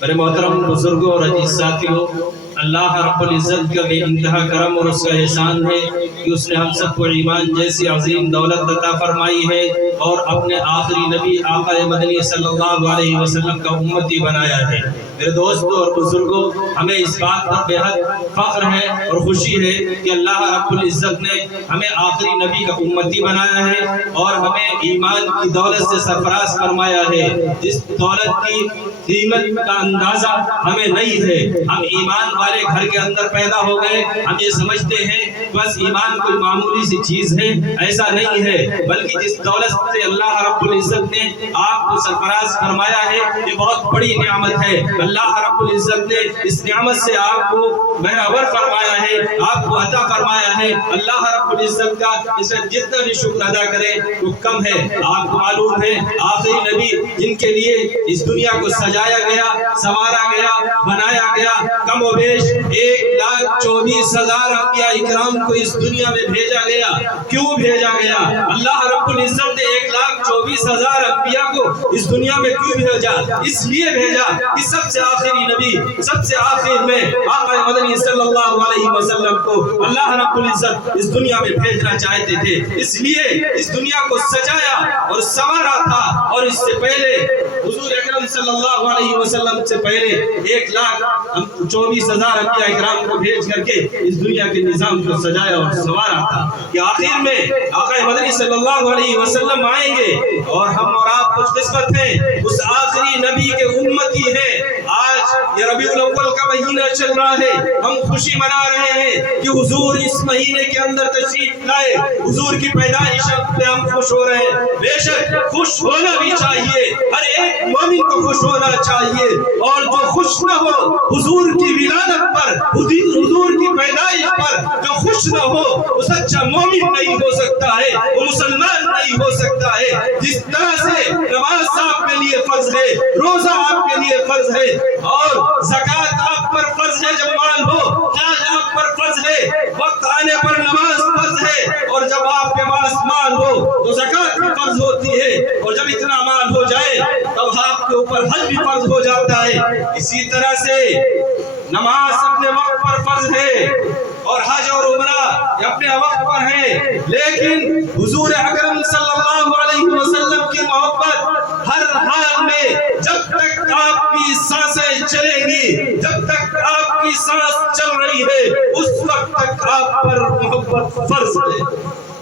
میرے محترم بزرگوں اور عزیز ساتھیوں، اللہ رب العزت کا بے انتہا کرم اور اس کا احسان ہے کہ اس نے ہم سب کو ایمان جیسی عظیم دولت عطا فرمائی ہے اور اپنے آخری نبی آقا مدنی صلی اللہ علیہ وسلم کا امتی بنایا ہے۔ میرے دوستوں اور بزرگوں، ہمیں اس بات پر بے حد فخر ہے اور خوشی ہے کہ اللہ رب العزت نے ہمیں آخری نبی کا امتی بنایا ہے اور ہمیں ایمان کی دولت سے سرفراز فرمایا ہے، جس دولت کی قیمت کا اندازہ ہمیں نہیں ہے۔ ہم ایمان والے گھر کے اندر پیدا ہو گئے، ہم یہ سمجھتے ہیں بس ایمان کوئی معمولی سی چیز ہے، ایسا نہیں ہے، بلکہ جس دولت سے اللہ رب العزت نے آپ کو سرفراز فرمایا ہے یہ بہت بڑی نعمت ہے۔ اللہ رب العزت نے اس نعمت سے آپ کو بہرور فرمایا ہے، آپ کو عطا فرمایا ہے۔ اللہ رب العزت کا اسے جتنا بھی شکر ادا کرے وہ کم ہے۔ آپ کو معلوم ہے آخری نبی جن کے لیے اس دنیا کو سجایا گیا، سنوارا گیا، بنایا گیا، کم و بیش 1,24,000 انبیاء اکرام کو اس دنیا میں بھیجا گیا۔ کیوں بھیجا گیا؟ اللہ رب العزت نے 1,24,000 انبیاء کو اس دنیا میں کیوں بھیجا؟ اس لیے بھیجا کہ سب سے آخری نبی، سب سے آخر میں آقا مدنی صلی اللہ علیہ وسلم کو اللہ رب العزت اس دنیا میں بھیجنا چاہتے تھے، اس لیے اس دنیا کو سجایا اور سنوارا تھا۔ اور اس سے پہلے حضور اکرم صلی اللہ علیہ وسلم سے پہلے 1,24,000 انبیاء اکرام کو بھیج کر کے اس دنیا کے نظام کو سجایا اور سنوارا تھا کہ آخر میں آقا مدنی صلی اللہ علیہ وسلم آئیں گے اور ہم اور آپ خوش قسمت ہیں، اس آخری نبی کے امتی ہیں۔ آج یہ ربیع الاول کا مہینہ چل رہا ہے، ہم خوشی منا رہے ہیں کہ حضور اس مہینے کے اندر تشریف لائے، حضور کی پیدائش پہ ہم خوش ہو رہے ہیں۔ بے شک خوش ہونا بھی چاہیے، ہر ایک مومن کو خوش ہونا چاہیے، اور جو خوش نہ ہو حضور کی ولادت پر، حضور کی پیدائش پر جو خوش نہ ہو وہ سچا مومن نہیں ہو سکتا ہے، وہ مسلمان نہیں ہو سکتا ہے۔ جس طرح سے نماز آپ کے لیے فرض ہے، روزہ آپ کے لیے فرض ہے، اور زکوٰۃ آپ پر فرض ہے جب مال ہو، حج آپ پر فرض ہے، وقت آنے پر نماز فرض ہے، اور جب آپ کے پاس مال ہو تو زکوٰۃ بھی فرض ہوتی ہے، اور جب اتنا مال ہو جائے تب آپ کے اوپر حج بھی فرض ہو جاتا ہے۔ اسی طرح سے نماز اپنے وقت پر فرض ہے اور حج اور عمرہ اپنے وقت پر ہے، لیکن حضور اکرم صلی اللہ علیہ وسلم کی محبت ہر حال میں، جب تک آپ کی سانسیں چلیں گی، جب تک آپ کی سانس چل رہی ہے اس وقت تک آپ پر محبت فرض ہے۔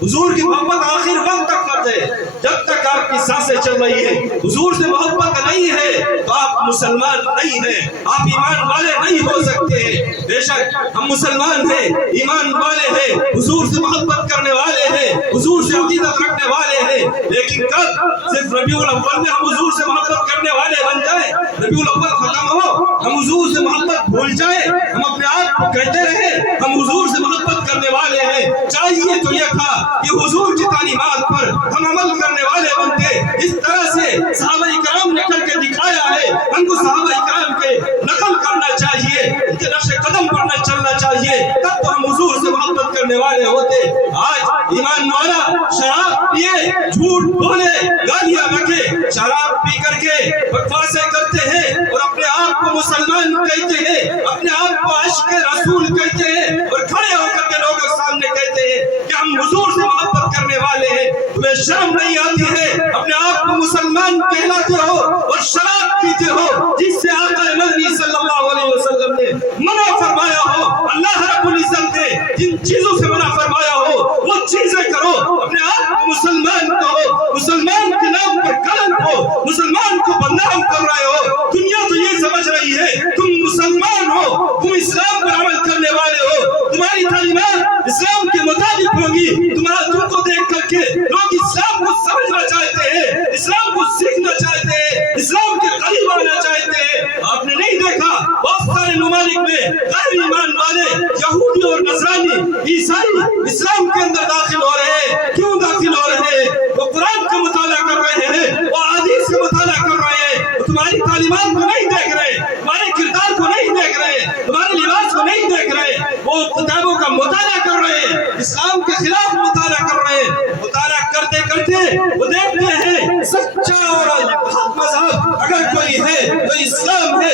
حضور کی محبت آخر وقت تک فرض ہے، جب تک آپ کی سانسیں چل رہی ہیں۔ حضور سے محبت نہیں ہے تو آپ مسلمان نہیں ہیں، آپ ایمان والے نہیں ہو سکتے ہیں۔ بے شک ہم مسلمان ہیں، ایمان والے ہیں، حضور سے محبت کرنے والے ہیں، حضور سے عقیدت رکھنے والے ہیں، لیکن کب صرف ربیع الاول میں ہم حضور سے محبت کرنے والے بن جائیں، ربیع الاول ختم ہو ہم حضور سے محبت بھول جائیں، ہم اپنے آپ کو کہتے رہیں ہم حضور سے محبت کرنے والے ہیں۔ چاہیے تو یہ تھا کہ حضور کی تعلیمات پر ہم عمل کرنے والے بنتے، اس طرح سے صحابہ کرام نے کر کے دکھایا ہے، ہم کو صحابہ کرام کے نقل کرنا چاہیے، ان کے نقش قدم پر نہ چلنا چاہیے، تب تو ہم حضور سے محبت کرنے والے ہوتے۔ آج ایمان والا شراب پیے، جھوٹ بولے، گالیاں رکھے، شراب پی کر کے بکواسیں کرتے ہیں اور اپنے آپ کو مسلمان کہتے ہیں، اپنے آپ کو عاشق رسول کہتے ہیں، اور کھڑے ہو کر کے لوگوں کے سامنے کہتے ہیں کہ ہم حضور سے محبت کرنے والے ہیں۔ تمہیں شرم نہیں آتی ہے؟ اپنے آپ کو مسلمان کہلاتے ہو اور شراب پیتے ہو، جس سے آقا مدنی صلی اللہ علیہ وسلم نے منع فرمایا ہو، اللہ رب العزت نے جن چیزوں سے منع فرمایا ہو وہ چیزیں کرو، اپنے آپ کو مسلمان کہو، مسلمان کے نام پر کلنک ہو، مسلمان کو بدنام کر رہے ہو۔ دنیا تو یہ سمجھ رہی ہے تم مسلمان ہو، تم اسلام پر عمل کرنے والے ہو، تمہاری تعلیمات اسلام کے مطابق ہوگی، تم کو دیکھ کر کے لوگ اسلام کو سمجھنا چاہتے ہیں، اسلام کو سیکھنا چاہتے ہیں، اسلام کے قریب آنا چاہتے ہیں۔ آپ نے نہیں دیکھا بہت سارے ممالک میں غیر ایمان والے یہودی اور نصرانی عیسائی اسلام کے اندر داخل ہو رہے ہیں؟ کیوں داخل ہو رہے ہیں؟ وہ قرآن کا مطالعہ کر رہے ہیں، وہ حدیث کا مطالعہ کر رہے ہیں، وہ تمہاری تعلیمات کو نہیں دیکھ رہے، تمہارے کردار کو نہیں دیکھ رہے، تمہارے لباس کو نہیں دیکھ رہے، وہ کتابوں کا مطالعہ کر رہے ہیں، اسلام کے خلاف مطالعہ کر رہے ہیں۔ مطالعہ کرتے کرتے وہ دیکھتے ہیں سچا اور حق مذہب اگر کوئی ہے تو اسلام ہے،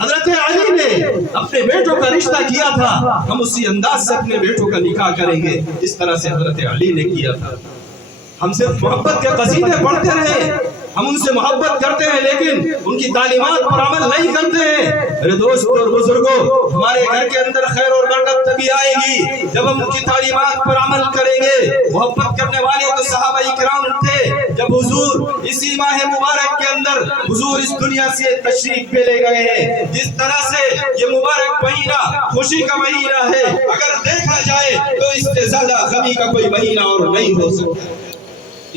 حضرت علی نے اپنے بیٹوں کا رشتہ کیا تھا، ہم اسی انداز سے اپنے بیٹوں کا نکاح کریں گے اس طرح سے حضرت علی نے کیا تھا۔ ہم صرف محبت کے قصیدے پڑھتے رہے، ہم ان سے محبت کرتے ہیں لیکن ان کی تعلیمات پر عمل نہیں کرتے ہیں۔ میرے دوستوں اور بزرگوں، ہمارے گھر کے اندر خیر اور برکت تبھی آئے گی جب ہم ان کی تعلیمات پر عمل کریں گے۔ محبت کرنے والے تو صحابہ کرام تھے، جب حضور اسی ماہ مبارک کے اندر حضور اس دنیا سے تشریف لے گئے ہیں، جس طرح سے یہ مبارک مہینہ خوشی کا مہینہ ہے، اگر دیکھا جائے تو اس سے زیادہ غمی کا کوئی مہینہ اور نہیں ہو سکتا۔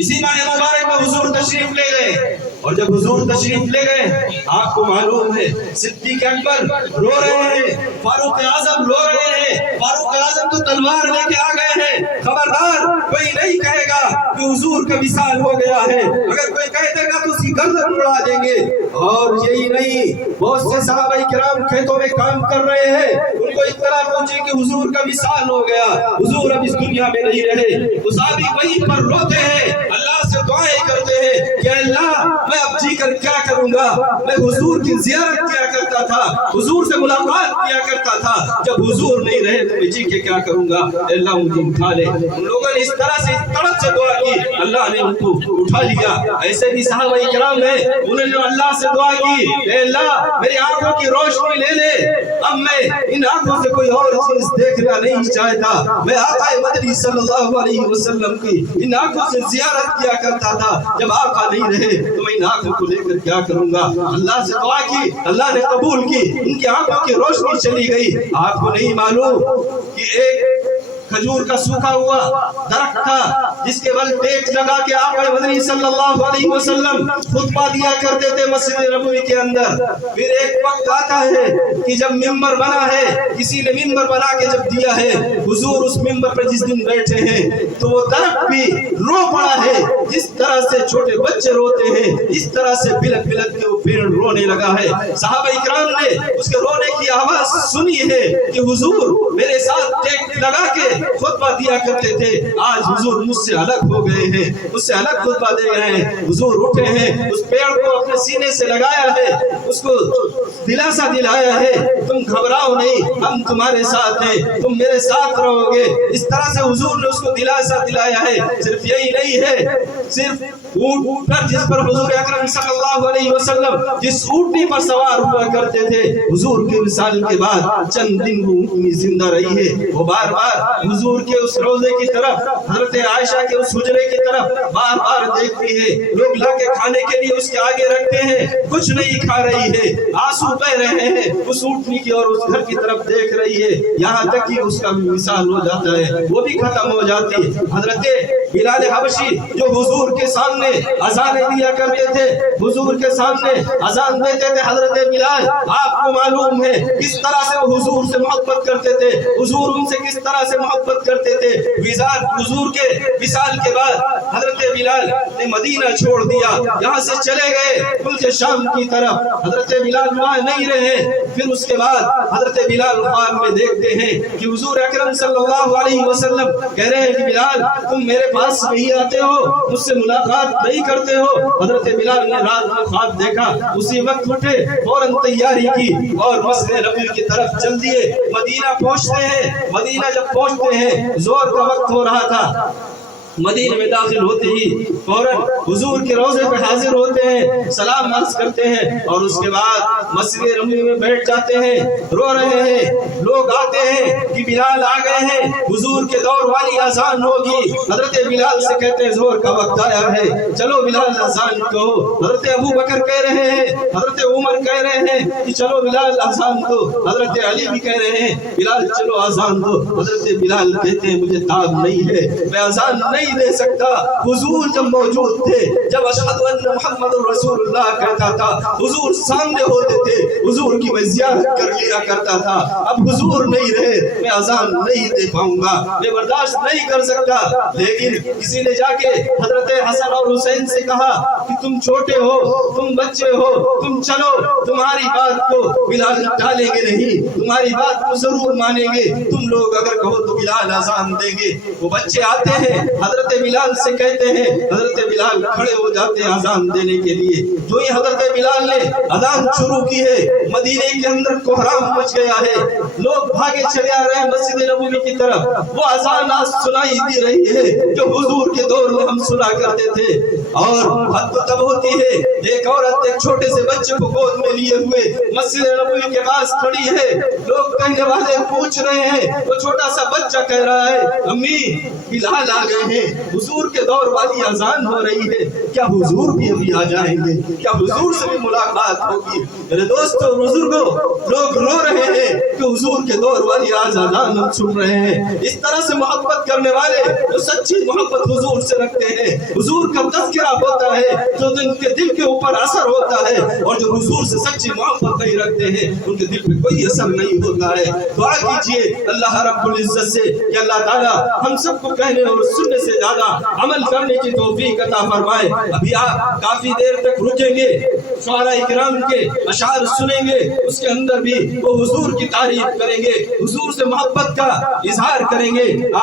اسی ماہ مبارک میں حضور تشریف لے گئے، اور جب حضور تشریف لے گئے آپ کو معلوم ہے صدیق اکبر رو رہے ہیں، فاروق اعظم رو رہے ہیں، فاروق اعظم تو تلوار لے کے آ گئے ہیں۔ خبردار کوئی نہیں کہے گا کہ حضور کا وصال ہو گیا ہے، اگر کوئی کہہ دے گا تو اس کی گردن اڑا دیں گے۔ اور یہی نہیں، بہت سے صحابہ کرام کھیتوں میں کام کر رہے ہیں، ان کو اطلاع پہنچی کہ حضور کا وصال ہو گیا، حضور اب اس دنیا میں نہیں رہے۔ وہ صحابی وہیں پر روتے ہیں، اللہ سے دعائیں کرتے ہیں کہ اللہ میں اب جی کر کیا کروں گا، میں حضور کی زیارت کیا کرتا تھا، حضور سے ملاقات کیا کرتا تھا، جب حضور نہیں رہے تو میں جی کے کیا کروں گا، اللہ مجھے اٹھا لے۔ ان لوگوں نے اس طرح سے اس طرح سے دعا کی، اللہ نے ان کو اٹھا لیا۔ ایسے بھی صحابہ کرام ہیں، انہوں نے اللہ سے دعا کی، اے اللہ میری آنکھوں کی روشنی لے لے، اب میں ان آنکھوں سے کوئی اور چیز دیکھنا نہیں چاہتا، میں آقا مدنی صلی اللہ علیہ وسلم کی ان آنکھوں سے زیارت کیا کرتا تھا، جب آقا نہیں رہے تو میں ان آنکھوں کو لے کر کیا کروں گا۔ اللہ سے دعا کی، اللہ نے قبول کی، ان کی آنکھوں کی روشنی چلی گئی۔ آپ کو نہیں معلوم کہ ایک کھجور کا سوکھا ہوا درخت تھا جس کے بل ٹیک لگا کے آقا مدنی صلی اللہ علیہ وسلم خطبہ دیا کرتے تھے مسجد نبوی کے اندر۔ پھر ایک وقت آتا ہے کہ جب ممبر بنا ہے، کسی نے ممبر بنا کے جب دیا ہے، حضور اس ممبر پر جس دن بیٹھے ہیں تو وہ درخت بھی رو پڑا ہے، جس طرح سے چھوٹے بچے روتے ہیں اس طرح سے بلک بلک کے وہ پیڑ رونے لگا ہے۔ صحابہ کرام نے اس کے رونے کی آواز سنی ہے کہ حضور میرے ساتھ ٹیک لگا کے خطبہ دیا کرتے تھے، آج حضور مجھ سے الگ ہو گئے ہیں، مجھ سے الگ خطبہ دے گئے ہیں۔ حضور اٹھے ہیں، اس پیڑ کو اپنے سینے سے لگایا ہے، اس کو دلاسا دلایا ہے، تم گھبراؤ نہیں، ہم تمہارے ساتھ ہیں، تم میرے ساتھ رہو گے۔ اس طرح سے حضور نے اس کو دلاسا دلایا ہے۔ صرف یہی نہیں ہے، صرف اونٹ پر جس پر حضور اکرم صلی اللہ علیہ وسلم جس اونٹنی پر سوار ہوا کرتے تھے، حضور کے وصال کے بعد چند دن وہ اونٹنی زندہ رہی ہے۔ وہ بار بار حضور کے اس روزے کی طرف، حضرت عائشہ کے اس حجرے کی طرف بار بار دیکھتی ہے۔ لوگ لا کے کھانے کے لیے اس کے آگے رکھتے ہیں، کچھ نہیں کھا رہی ہے، آنسو بہ رہے ہیں، اس اونٹنی کی اور اس گھر کی طرف دیکھ رہی ہے، یہاں تک کہ اس کا بھی وصال ہو جاتا ہے، وہ بھی ختم ہو جاتی ہے۔ حضرت بلال حبشی جو حضور کے سامنے اذانیں دیا کرتے تھے، حضور کے سامنے اذان دیتے تھے، حضرت بلال آپ کو معلوم ہے کس طرح سے وہ حضور سے محبت کرتے تھے، حضور ان سے کس طرح سے محبت کرتے تھے۔ حضور کے وصال کے بعد حضرت بلال نے مدینہ چھوڑ دیا، یہاں سے چلے گئے ملک شام کی طرف، حضرت بلال وہاں نہیں رہے۔ پھر اس کے بعد حضرت بلال خواب میں دیکھتے ہیں کہ حضور اکرم صلی اللہ علیہ وسلم کہہ رہے ہیں کہ بلال تم میرے پاس نہیں آتے ہو، مجھ سے ملاقات نہیں کرتے ہو۔ حضرت بلال نے رات میں خواب دیکھا، اسی وقت اٹھے، فوراً تیاری کی اور مسجد نبوی کی طرف چل دیے۔ مدینہ پہنچتے ہیں، مدینہ جب پہنچتے ہیں زور کا وقت ہو رہا تھا، مدینہ میں داخل ہوتے ہی فوراً حضور کے روضے پہ حاضر ہوتے ہیں، سلام عرض کرتے ہیں اور اس کے بعد مسجد نبوی میں بیٹھ جاتے ہیں، رو رہے ہیں۔ لوگ آتے ہیں کہ بلال آ گئے ہیں، حضور کے دور والی اذان ہوگی۔ حضرت بلال سے کہتے ہیں زور کا وقت آیا ہے، چلو بلال اذان کہو۔ حضرت ابو بکر کہہ رہے ہیں، حضرت عمر کہہ رہے ہیں کہ چلو بلال اذان دو، حضرت علی بھی کہہ رہے ہیں بلال چلو اذان دو۔ حضرت بلال کہتے ہیں مجھے تاب نہیں ہے، میں اذان نہیں دے سکتا۔ حضور جب موجود تھے، جب اشہد ان محمد رسول اللہ کہتا تھا، حضور سامنے ہوتے تھے، حضور کی میں زیارت کر لیا کرتا تھا۔ اب حضور نہیں رہے، میں اذان نہیں دے پاؤں گا، میں برداشت نہیں کر سکتا۔ لیکن کسی نے جا کے حضرت حسن اور حسین سے کہا کہ تم چھوٹے ہو، تم بچے ہو، تم چلو، تمہاری بات کو بلال ٹالیں گے نہیں، تمہاری بات کو ضرور مانیں گے، تم لوگ اگر کہو تو بلال اذان دیں گے۔ وہ بچے آتے ہیں، حضرت حضرت بلال سے کہتے ہیں، حضرت بلال کھڑے ہو جاتے ہیں اذان دینے کے لیے۔ جو ہی حضرت بلال نے اذان شروع کی ہے، مدینے کے اندر کوہرام مچ گیا ہے، لوگ بھاگے چلے آ رہے ہیں مسجد نبوی کی طرف۔ وہ اذان آج سنائی دی رہی ہے جو حضور کے دور میں ہم سنا کرتے تھے۔ اور حد تو تب ہوتی ہے، ایک عورت ایک چھوٹے سے بچے کو گود میں لیے ہوئے مسجد نبوی کے پاس کھڑی ہے۔ لوگ کہنے والے پوچھ رہے ہیں، وہ چھوٹا سا بچہ کہہ رہا ہے، امی بلال آ گئے ہیں، حضور کے دور والی اذان ہو رہی ہے، کیا حضور بھی ابھی آ جائیں گے؟ کیا حضور سے بھی ملاقات ہوگی؟ میرے دوستوں بزرگوں، لوگ رو رہے ہیں کہ حضور کے دور والی آج اذان ہم سن رہے ہیں۔ اس طرح سے محبت کرنے والے جو سچی محبت حضور سے رکھتے ہیں، حضور کا تذکرہ ہوتا ہے جو ان کے دل کے اوپر اثر ہوتا ہے، اور جو حضور سے سچی محبت نہیں رکھتے ہیں ان کے دل پہ کوئی اثر نہیں ہوتا ہے۔ دعا کیجئے اللہ رب العزت سے کہ اللہ تعالیٰ ہم سب کو کہنے اور سننے سے زیادہ عمل کرنے کی توفیق عطا فرمائے۔ ابھی آپ کافی دیر تک رکیں گے، شعراء کرام کے اشعار سنیں گے، اس کے اندر بھی وہ حضور کی تعریف کریں گے، حضور سے محبت کا اظہار کریں گے۔